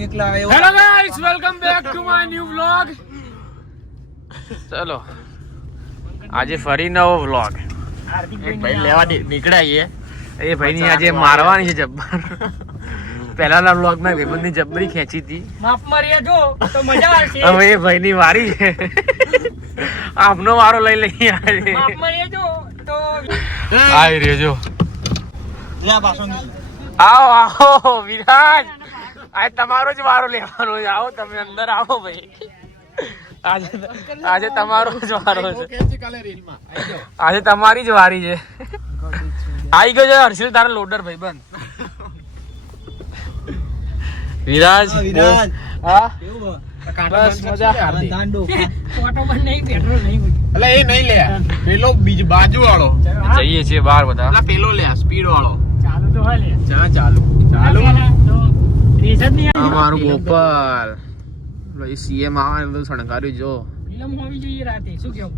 Hello guys, welcome back to my new vlog. ચલો આજે ફરી નવો વ્લોગ. ભાઈ લેવા નીકળ્યા એ ભાઈની આજે મારવાની છે જબ્બર. પહેલાના વ્લોગમાં ભાઈબંધની જબ્બરી ખેંચી હતી. માફ મારીએ જો તો મજા આવશે. હવે એ ભાઈની વારી છે. આપનો વારો લઈ લઈએ આજે. માફ મારીએ જો તો આવી રહ્યો જો. આવો આવો વિરાજ, આજે તમારો જ વારો લેવાનો છે. આવો તમે અંદર આવો ભાઈ. આજે તમારો જ વારો છે. આજે તમારી જ વારી છે. આવી ગયો છે હર્ષિલ તારો લોડર ભાઈ બંધ. વિરાજ હા બસ મજા. ફોટો પણ નહીં, પેટ્રોલ નહીં. એટલે એ નહીં લે, પેલો બીજ બાજુ વાળો જઈએ છીએ બહાર બધા. પેલો લે સ્પીડ વાળો. ચાલુ તો હાલે જ્યાં ચાલુ તો રેસ જ નહીં આવી. અમારું ગોપાલ સીએમ આવે ને બધું શણગાર્યું જો. ફિલ્મ હોવી જોઈએ રાતે. શું કેવું?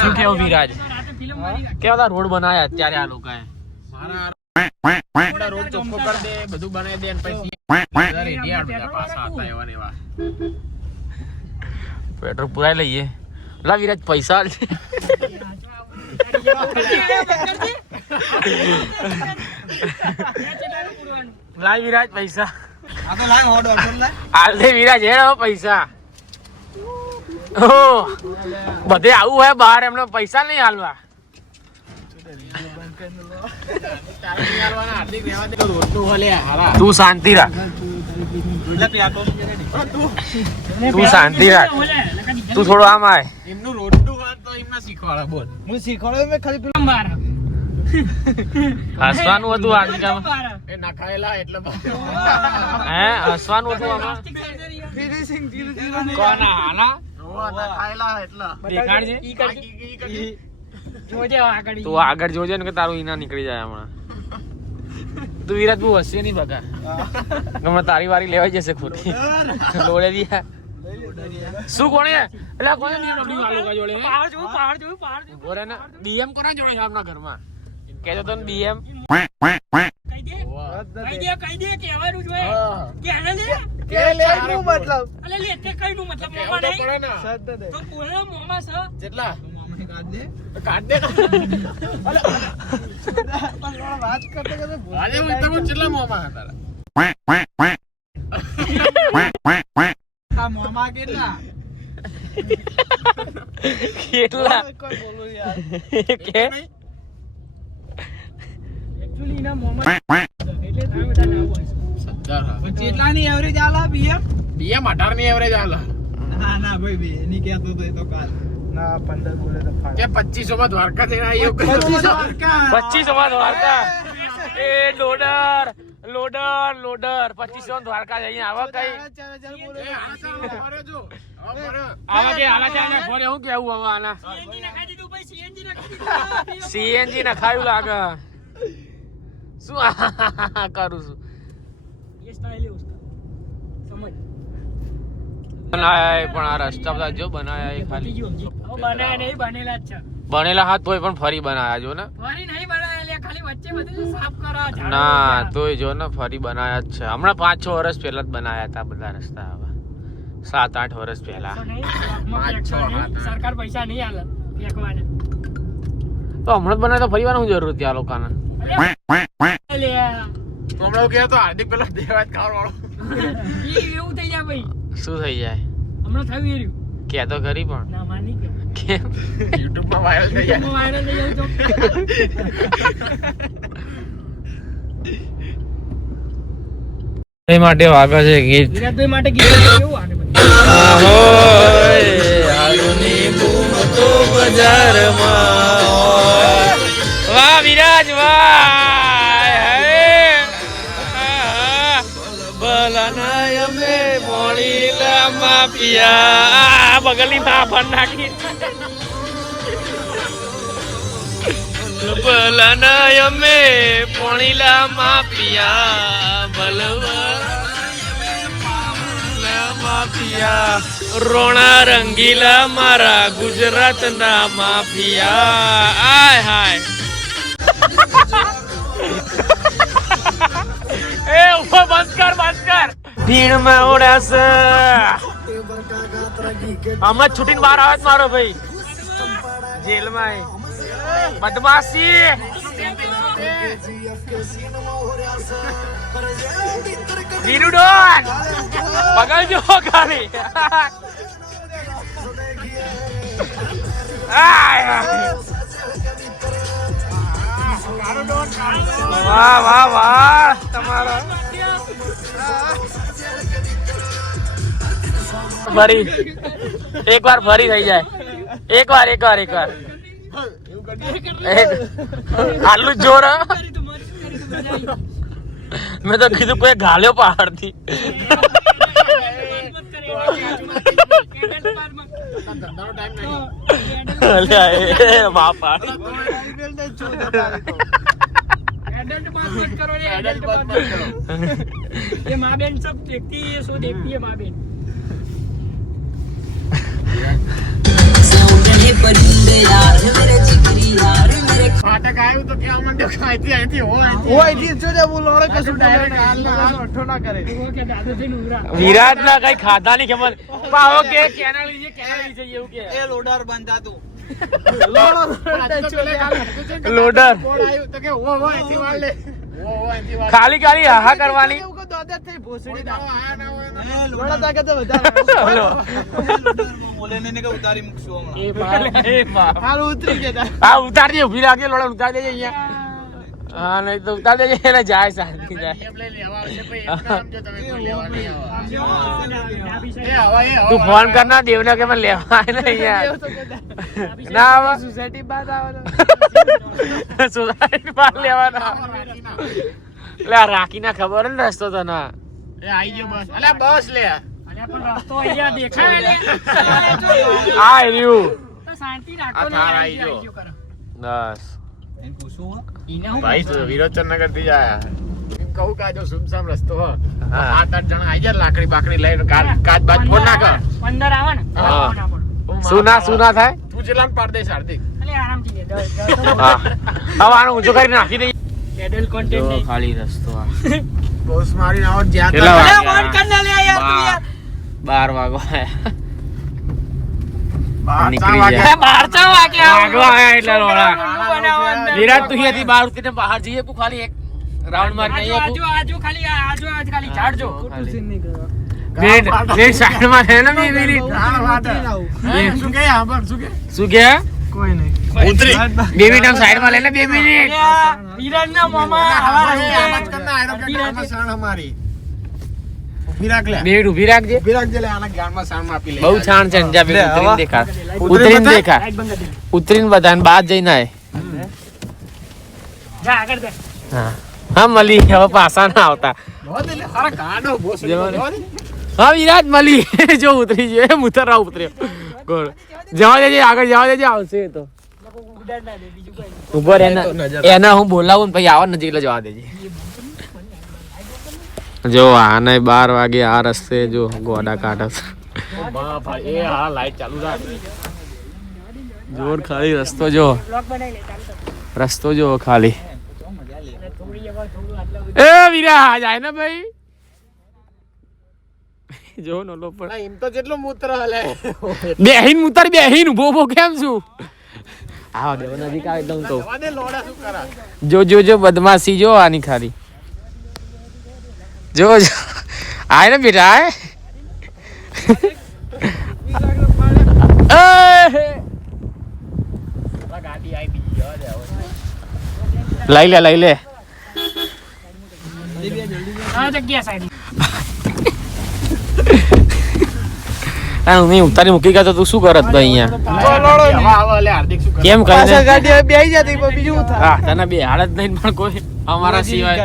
શું કેવું વિરાજ? રાતે ફિલ્મ મારી કેવા રોડ બનાયા અત્યારે આ લોકોએ. રોડ ચોખ્ખો કરી દે, બધું બનાવી દે, પછી પાછા હતા એવા ને એવા. પેટ્રોલ પુરાઈ લઈએ. લા વિરાજ પૈસા આલ. લાય વિરાજ પૈસા હાલ દે વિરાજ. હે પૈસા બધે આવું હોય બહાર, એમને પૈસા નહીં હાલવા. તું શાંતિ રાખ, તું શાંતિ રાખ. તું થોડો આમ આય. એમનું રોડનું વાત તો એમને શીખવાડે. બોલ હું શીખવાડે મેં ખાલી પેલું હસવાનું હતું આજકાલ. એ નખાયેલા એટલે હે હસવાનું હતું આમાં. કોના હાલા નખાયેલા એટલે દેખાડજે. જોજે આગળ. તું આગળ જોજે ને કે તારું ઈના નીકળી જાય હમણાં. તું વિરાટ બહુ હસશે નહીં બગા. ગમે તારી વારી લેવાઈ જશે ખોટી. લોડે દિયા શું કોણે એટલે કોણે BMW વાળો કા જોડે? પહાડ જોયું. બોરે ને BM કોના જોડે છે આપના ઘરમાં? કહેજો તો BM. કહી દે કહેવાનું જોઈએ. કે આને લે કે લે નું મતલબ અલે લે તે કઈ નું મતલબ મોમાં નહીં તો બોલે મોમાં છે જેટલા કાઢ દે. વાત કરતે આજે હું તમને જેટલા મોમાં હતા. આ મોમાં કેટલા કેટલા કોઈ બોલું યાર કે એક્ચ્યુઅલી ના મોમાં એટલે આ બધા ના હોય. જેટલા ની એવરેજ આલા બીએમ 18 ની એવરેજ આલા. ના ભાઈ બે ની કહેતો તો એ તો કાલ ના 15 બોલે તો કે 2500 માં દ્વારકા જઈને આવ્યો. 2500 માં દ્વારકા. એ લોડર 2500 દ્વારકા જઈને આવા કઈ આવા કે આલા ચાલે ફોરે હું કેવું હવે આના CNG નખાઈ દીધું ભાઈ. CNG નખાઈ દીધું. CNG નખાયું લાગે. શું કરું છું? ये स्टाइल है उसका, समझ. બનાયા પણ આ રસ્તા બધા જો બનાયા એ ખાલી બનાયા નહીં, બનેલા જ છે. બનેલા હાથ તોય પણ ફરી બનાયા જો ને. ફરી નહીં બનાયા લે, ખાલી વચ્ચે બધું સાફ કરો. ના તોય જો ને ફરી બનાયા જ છે. હમણાં 5-6 વર્ષ પહેલા જ બનાયા હતા બધા રસ્તા. હવે 7-8 વર્ષ પહેલા. સરકાર પૈસા નહીં આલે ફેંકવાના. તો હમણાં જ બનાય તો ફરી વાર શું જરૂર હતી આ લોકોને? લે હમણાં કહે તો હાર્દિક પેલો દેવાજ ખાવા વાળો એવું થઈ જાય ભાઈ. શું થઈ જાય? હમણાં થયું રહ્યું. કે તો ખરી પણ ના માર નહીં કે કેમ? YouTube માં વાયરલ થઈ જાય. વાયરલ થઈ જાય તો એ માટે વાગે છે ગીત. વિરાટભાઈ માટે ગીત કેવું વાગે ભાઈ? વાહ વિરાજ વાહ. માફિયા બગલી માં ભર નાખી. ભલના અમે પોણીલા માફિયા માફિયા રોણા રંગીલા મારા ગુજરાતના માફિયા. આય હાય એ ઉભો બંધ કર ભીડમાં ઓડાશે હમણાં છૂટીને બહાર આવે મારો ભાઈ જેલમાં બદમાશી વીરુ ડોન પકડજો ખાલી વાહ વાહ વાહ તમારા ફરી એક વાર ફરી થઈ જાય એક વાર આટલું જોર મેં તો કીધું કોઈ ઘાલ્યો પહાડ થી ફાટક આવ્યું તો કેવા માંડ્યો ખાઈથી અહીંથી વિરાટ ના કઈ ખાધા નહીં ખબર પાવો કે કેના લીજે એવું કે એ લોડર બંધા તું લોડર તો કે ઓ અહીંથી વાળ લે ખાલી હાહા કરવાની ઉતારજે ઉભી રાખજે લોડા ઉતાર દેજે અહીંયા હા નહીં તો ઉતાર દેજે એટલે જાય શાંતિ જાય તું ફોન કર ના દેવને કે મને લેવા ને અહીંયા ના આવે સોસાયટી બહાર લેવાના લે રાખી ના ખબર ને રસ્તો તો ના એ આઈ ગયો બસ અલ્યા બસ લે રસ્તો અહીંયા દેખાય આ રહ્યું શાંતિ આ થાર આઈ ગયો બસ ભાઈ તો વિરોચનનગર થી આયા એમ કહું કે આ જો સુમસામ રસ્તો હો 7-8 જણા આઈ જાય લાકડી બાકડી લઈને કાચ બાજ ફોન ના કર 15 આવે ને સુના થાય તું જેલાન પાડ દે હાર્દિક અલે આરામથી દે હા હવે આનું ઊંચો કરી નાખી દઈએ પેડલ કોન્ટેન્ટ નહીં ખાલી રસ્તો આ બોસ મારી આવો જ્યાં કેટલા અરે ફોન કર ને લે યાર તું યાર 12 વાગો નીકળી જાય. જાય 12 વાગ્યા એટલે લોડા બનાવવાનું વિરાટ તું અહીંયાથી બહાર ઉતરીને બહાર જઈએ તું ખાલી એક રાઉન્ડ માર નહીં આજો ખાલી ઝાડ જો વેટ સાઈડ માં છે ને બે મિનિટ શું કે આંબર શું કે શું કે કોઈ નહીં ઉતરી 2 મિનિટ આમ સાઈડ માં લઈને 2 મિનિટ વિરાટ ના મામા હવા મત કરના આયરો કે ગામમાં સાણ અમારી ઉભી રાખ લે 2 મિનિટ ઊભી રાખજે ઉભી રાખજે લે આના ગામમાં સાણ આપી લે બહુ છાણ છે જા બે ઉતરીને દેખા ઉતરીને દેખા ઉતરીને બધાને બાદ જઈને આય જા આગળ દે હા હા મળી હવે પાછા ના આવતા સારા ગાડો બોસ હા વિરાટ મળી જો ઉતરી ગયો એમ ઉતરવા ઉતર્યો ગોળ જવા દેજે આગળ જવા દેજે આવશે એ તો ઉડાડ ના દે બીજું કોઈ ઉભો રહે એના હું બોલાવું ને પછી આવો નજીક એટલે જવા દેજે જો આને 12 વાગે આ રસ્તે જો ગોડા કાઢે એ હા લાઈટ ચાલુ રાખ જોર ખાલી રસ્તો જો બ્લોક બનાવી લે ચાલ તો રસ્તો જો ખાલી થોડી જગ્યા થોડું આટલા એ વીરા જાય ને ભાઈ જો નોલો પણ એમ તો જેટલો મૂત્ર હલે બેહીન મુતર બેહીન ઉભો કેમ છું આવા દેવ નજીક આવે એકદમ તો વાદે લોડા શું કરા જો બદમાશી જો આની ખાલી જો આય ને બેટા આય ગાડી આવી બીજી જવા દે લઈ લે આ જગ્યા સાઈડ હું ઉતારી મૂકી ગયા તો તું શું કરત તો અહીંયા કેમ કરીને ગાડી બેહી જતી બીજું હા તને બે હાલત નહીં પણ કોઈ અમારા સિવાય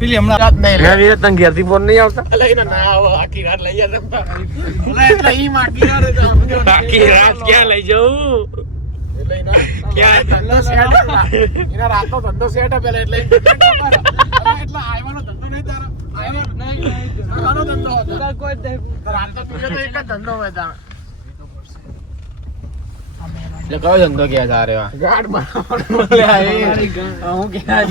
પેલી હમણાં નહીં હે વીર તને ઘેરથી ફોન નહીં આવતા લઈને ના આવો આખી રાત લઈ જતા એટલે ઈ માગી યાર આખી રાત ક્યાં લઈ જાઉં ક્યાં ધંધો સેટ એના રાતનો ધંધો સેટ પેલા એટલે એટલે આવ્યો ધંધો નહીં તારો આવ્યો નહીં આનો ધંધો હતો કોઈ રાતનો તુજે તો એક જ ધંધો હોય તારો એટલે કયો ધંધો ક્યાં જા રહ્યો ગાડ બનાવવાનો હું ક્યાં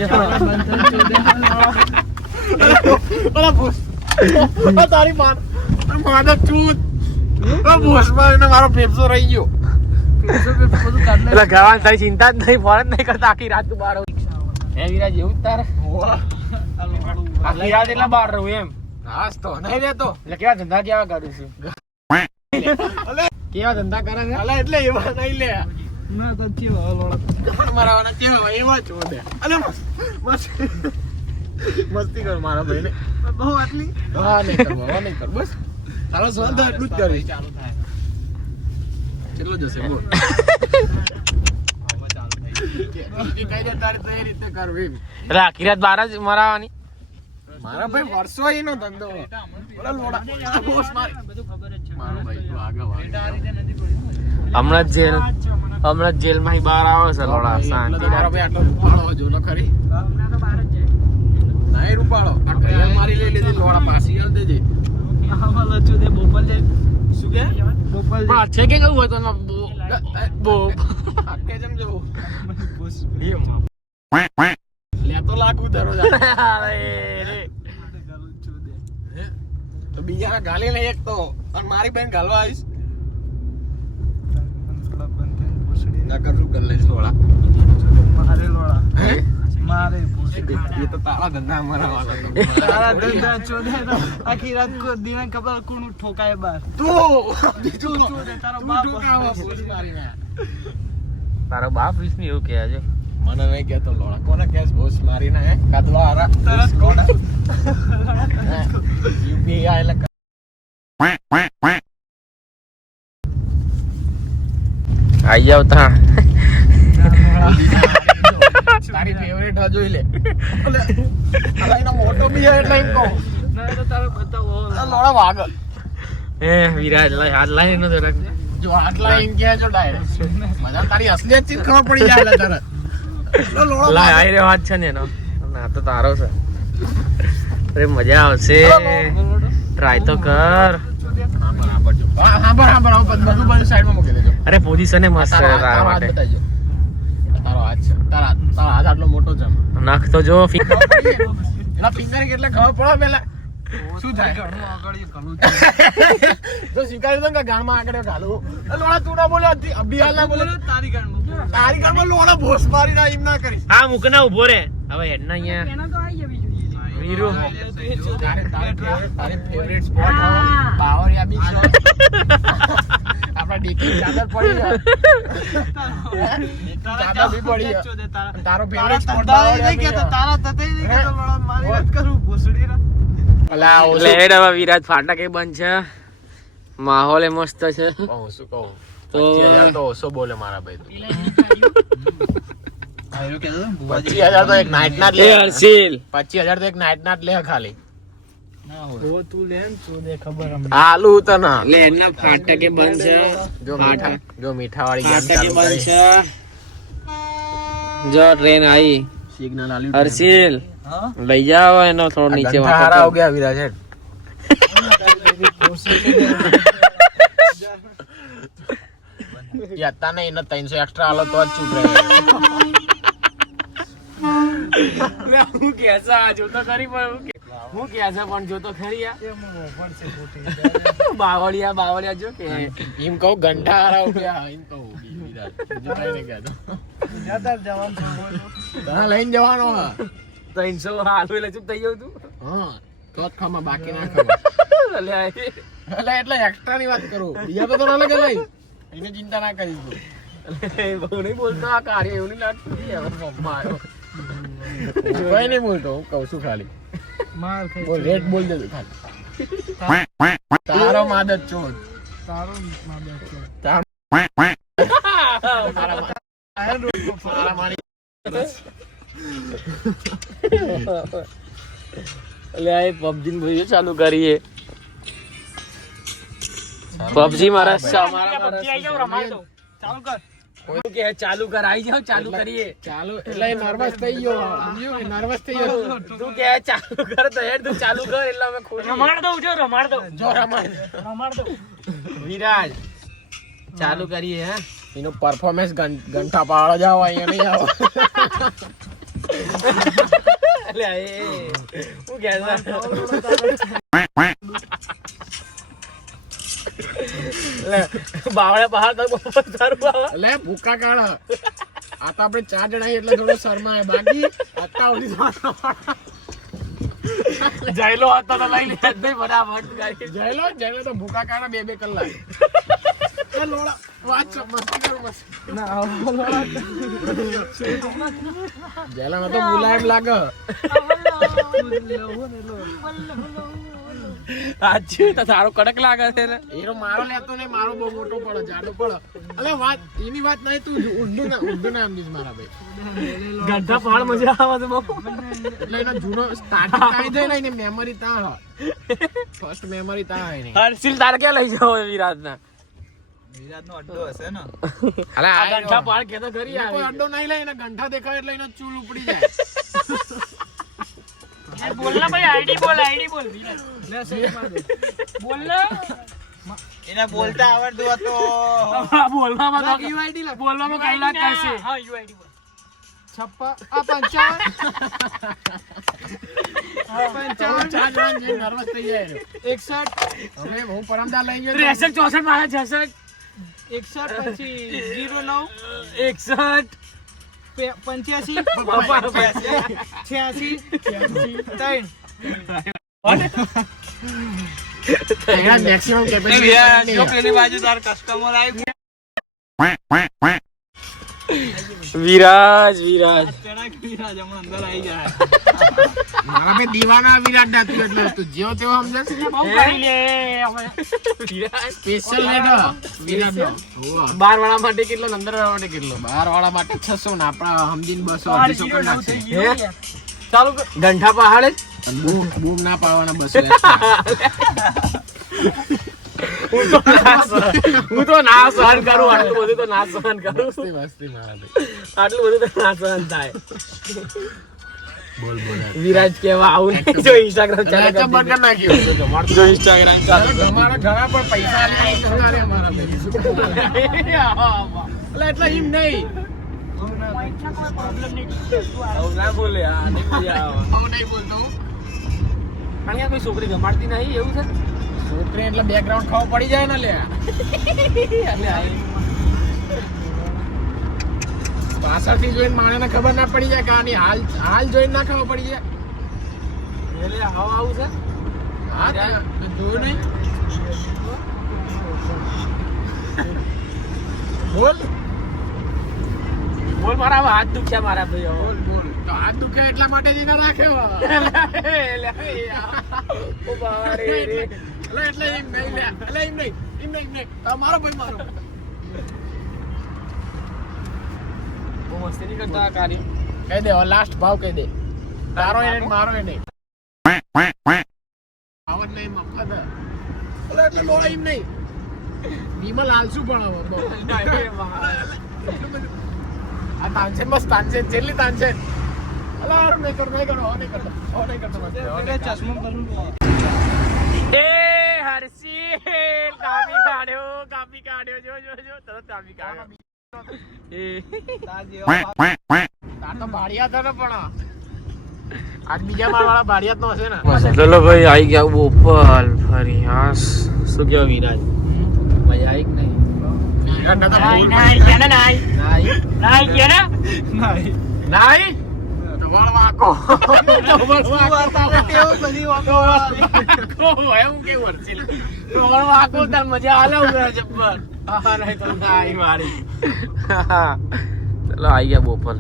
અલા બોસ તારી માન ચૂત બોસમાં એને મારો ફેફસો રહી ગયો એટલે ગવાન તારી ચિંતા જ નહીં ફોન જ નહીં કરતા આખી રાત તું બહાર હે વિરાજ એવું જ તારે આખી રાત એટલે બહાર રહું એમ હાસ તો નહીં રહેતો એટલે કેવા ધંધા કેવા કરું છું કેવા ધંધા કરે છે અલા એટલે એવા નહીં લે મારા કેવા એવા છો દે અલે મસ્તી કર મારા ભાઈને બહુ આટલી હા નહીં કર બસ તારો સ્વાદ આટલું જ કરી ચાલુ થાય કેટલો જશે બોલ કઈ દે તારે તો એ રીતે કરવી એટલે આખી રાત બહાર જ મરાવાની મારા ભાઈ વર્ષો એનો ધંધો બોલા લોડા બોસ મારી બધું ખબર જ છે મારો ભાઈ તો આગળ હમણાં જ જેલમાં બહાર આવે છે લોડા શાંતિ મારો ભાઈ આટલો રૂપાળો જો ન ખરી નહીં રૂપાળો આ કયા મારી લઈ લીધી લોડા પાછી આલ દેજે શું કે હા છે કે કેવું હતું આકે જેમ જવું લે તો લાગુ દરરોજ તો બીજાના ગાલી લઈ એક તો અને મારી બેન ગાલવા આવીશ ના કરું કર લઈશ લોડા મારે એ તો તારા ધંધા અમારા વાળા તારા ધંધા ચોદે આખી રાત કો દિન ખબર કોણ ઠોકાય બાર તું બીજું ચોદે તારો બાપ ઠોકાવા બોલ મારીને તારો બાપ વિષ્ણુ એવું કહે છે મને નહીં કહેતો લોડા કોને કેસ બોસ મારીને હે કાદલો આરા તરત કોણ યુપીઆઈ એટલે આઈ જાવ તા તારી ફેવરેટ હા જોઈ લે અલા એનો મોટો બી હે એટલે એમ કહું ના તો તારે બતાવો લોડા વાગ એ વિરાજ હાથ લાઈ નો જરા જો આટલા ઇન કે જો ડાયરેક્ટ મજા તારી અસલિયત ચીજ ખબર પડી જાય તરત લાય આઈ રે વાત છે ને એનો ના તો તારો છે અરે મજા આવશે ટ્રાય તો કર હા બરાબર બધું બંધ સાઈડમાં મૂકી દેજો અરે પોઝિશન મસ્ત છે તારા માટે બતાજો તારો હાથ છે તારા હાથ આટલો મોટો છે નાખ તો જો એના ફિંગર કેટલા ખબર પડે પેલા શું થાય તો સ્વીકારી દો કે ગાણમાં આગળ ઘાલું લોડા તું ના બોલે અભિહાલ ના બોલે તારી ગાણમાં લોડા ભોસ મારી ના એમ ના કરી હા મુકના ઉભો રે હવે હેડ ના અહીંયા એના તો આવી જવી જોઈએ વીરુ તારી ફેવરેટ સ્પોટ પાવર યા બી શોટ આપડા ડીકી ચાદર પડી જાય ચાદર બી પડી જાય તારો ફેવરેટ સ્પોટ પાવર યા બી તારા તતે નહીં કે લોડા મારી વાત કરું ભોસડી ના અલા ઓલે લેડ હવે વિરાજ ફાટક એ બંધ છે માહોલ એ મસ્ત છે શું કહું તો 25000 તો ઓછો બોલે મારા ભાઈ તો 25000 તો એક નાઈટ ના જ લે હર્ષિલ 25000 તો એક નાઈટ ના જ લે ખાલી આલુ તો ના લેડ ના ફાટક એ બંધ છે જો મીઠા વાળી ગેમ ફાટક એ ચાલુ બંધ કરી છે જો ટ્રેન આવી સિગ્નલ આલ્યું હર્ષિલ લઈ જાવ એનો થોડો નીચે હારા હો ગયા વિરાજ હે યાતા ને એને 300 એક્સ્ટ્રા આલો તો જ ચૂપ રહે હું કેસા જો તો ખરી પણ હું કેસા પણ જો તો ખરી આ બાવળિયા જો કે એમ કહું ઘંટા હારા હો ગયા એમ કહું વિરાજ જો કઈ નહીં કહેતો તારા લઈને જવાનો હા 300 હાલુ એટલે ચૂપ થઈ ગયો તું હા તો જ ખામાં બાકી ના ખાવા એટલે એક્સ્ટ્રા ની વાત કરું બીજા તો અલગ અલગ એને ચિંતા ના કરીશ બહુ નહીં બોલતો આ કાર્ય એવું નહીં લાગતું મમ્મા આવ્યો કઈ નહીં બોલતો હું કહું છું ખાલી બોલ રેટ બોલ દેજો ખાલી તારો માદત ચોર એટલે આ પબજી ભાઈ ચાલુ કરીએ પબજી મારા ચાલુ કર આવી જાવ ચાલુ કરીએ ચાલુ એટલે નર્વસ થઈ ગયો સમજ્યો નર્વસ થઈ ગયો તું કે ચાલુ કર તો હેડ તું ચાલુ કર એટલે અમે ખોલી રમાડ દઉં જો રમાડ દઉં જો રમાડ દઉં વિરાજ ચાલુ કરીએ હે એનો પરફોર્મન્સ ઘંટા પાડો જાવ અહીંયા નહીં આવો હું કે બાવળે બહાર તો બહુ સારું આવે. એટલે ભૂકા કાઢ આ તો આપણે 4 જણા એટલે થોડો શરમાય બાકી અત્યાર સુધી જયલો હતો તો લઈ લે નહીં ફટાફટ ગાડી. જયલો તો ભૂકા કાઢા 2 કલાક એ લોડા વાત મસ્તી કરું મસ્તી જયલો તો મુલાયમ લાગે સાચું તો સારો કડક લાગે છે ને. એનો મારો લેતો નહીં મારો બહુ મોટો પડે જાડો પડે અલે વાત એની વાત નહીં તું ઊંધું ના સમજીશ મારા ભાઈ ગઢા પહાડ મજા આવે છે બહુ. એટલે એનો જૂનો સ્ટાર્ટિંગ કાઈ દે ને એની મેમરી તા ફર્સ્ટ મેમરી તા હે નહીં હર્ષિલ તાર ક્યાં લઈ જાવ વિરાટના? વિરાટનો અડ્ડો હશે ને. અલે આ ગઢા પહાડ કે તો કરી કોઈ આવે. અડ્ડો નહીં લે એને ગંઠા દેખાય એટલે એનો ચૂલ ઉપડી જાય બોલ ના ભાઈ આઈડી બોલ બોલ ના. એને બોલતા આવડતું હતો. બોલવામાં તો UID લા બોલવામાં કલાક કરશે. હા યુઆઈડી બોલ. 55 ચાર જણા જે નર્વસ થઈ જાય 61 હવે હું પરમદા લઈ ગયો 63 64 મારે 66 61 પછી 09 61 85 86 એના મેક્સિમમ કેપેસિટી પેલી બાજુ તાર કસ્ટમર આવી વિરાજ વિરાજ હમણાં અંદર આવી જાય. મારા બે દીવાના વિરાટ દાતું એટલે તું જેવો તેવો સમજે બહુ કરી લે હવે. સ્પેશિયલ લેડો વિરાટનો 12 વાળા માટે કેટલો 15 વાળા માટે કેટલો? 12 વાળા માટે 600 ને આપણા હમદીન 200 250 કરી નાખશે હે ચાલુ ગંઠા પહાડ જ. અને બૂમ ના પાડવાના 200 હું તો ના સહન કરું આટલું બધું તો ના સહન કરું. મસ્તી મારા ભાઈ આટલું બધું તો ના સહન થાય. બોલ વિરાજ કેવા આવું નહીં જો ઇન્સ્ટાગ્રામ ચાલે ચાલે બર્ગર નાખ્યો જો ઇન્સ્ટાગ્રામ ચાલે તમારા ઘણા પણ પૈસા લે કરે અમારા ભાઈ એટલે એમ નહીં પ્રોબ્લેમ નહીં. આવું ના બોલે આ નહીં મજા આવે. હું નહીં બોલતો કારણ કે કોઈ છોકરી ગમાડતી નહીં એવું છે. છોકરી એટલે બેકગ્રાઉન્ડ ખાવ પડી જાય ને લે પાછળથી જોઈને માણસને ખબર ના પડી જાય કે આની હાલ જોઈને ના ખબર પડી જાય એટલે આવું આવું છે. હા તે જોયું નહીં બોલ બોલ મારા હવે હાથ દુખ્યા મારા ભાઈ હવે. બોલ બોલ તો હાથ દુખે એટલા માટે જ એને રાખ્યો ઓ બાબા રે રે. એટલે એમ નહીં લે એટલે એમ નહીં મારો ભાઈ મારો બહુ મસ્તી નહીં કરતા આ કાર્ય. કહી દે લાસ્ટ ભાવ કહી દે તારો એ નહીં મારો એ નહીં આવત નહીં મફત એટલે લોડા એમ નહીં વિમલ હાલશું પણ આ તાનસેન બસ તાનસેન જેટલી તાનસેન અલા યાર નહીં કરતો ચશ્મો કરું. એ હર્ષિલ કાપી કાઢ્યો જો તરત કાપી કાઢ્યો. એ તાર તો ભાડિયા હતો ને પણ આજ બીજા માળવાળા ભાડિયાત નો હશે ને ચલો ભાઈ આવી ગયા બોપલ ફરી હાસ. શું કેવો વિરાજ મજા આવી કે નહીં? નાઈ કે ને નાઈ કે ને નાઈ વળ વાકો મજા આલે જબ્બર. હા નહીં તો નાઈ મારી. ચલો આવી ગયા બોપલ.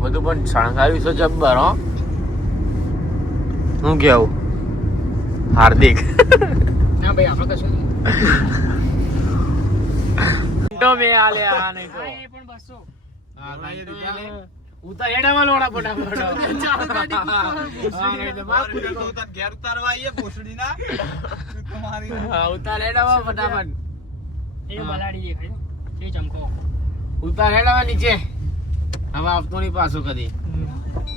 બધું પણ શણગાર્યું છે જબ્બર. હો હું કેવું હાર્દિક ના ભાઈ આપણે કશું તો મે આલ્યા નહીં તો એ પણ 200. ઉતાર એડામાં લોડા ફટાફટ. ઘેર ઉતારવા આવીએ ભોસડીના. હા ઉતાર એડામાં ફટાફટ. એ બલાડી દેખાય એ ચમકો. ઉતાર એડામાં નીચે. હવે આવતો નહીં પાછો કદી.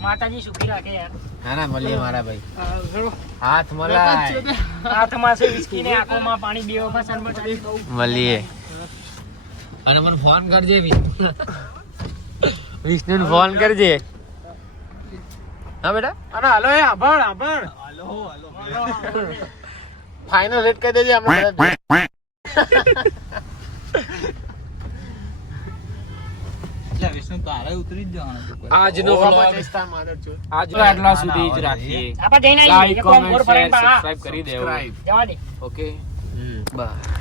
માતાજી સુખી રાખે યાર. ના ના મળીએ મારા ભાઈ. હાથ મલાય. હાથમાં છે વિસ્કી ને આંખોમાં પાણી બે વખત સરબત આપી દઉં. મળીએ અને મને ફોન કરજે બી. વિષ્ણુને ફોન કરજે હા બેટા અને હાલો એ આભાર ફાઇનલ રેટ કહી દેજે હમણાં આજનો vlog આજનો આટલા સુધી જ રાખીએ આપણે જઈને લાઈક કોમેન્ટ શેર સબસ્ક્રાઇબ કરી દેવો Subscribe. જવા દે ઓકે બાય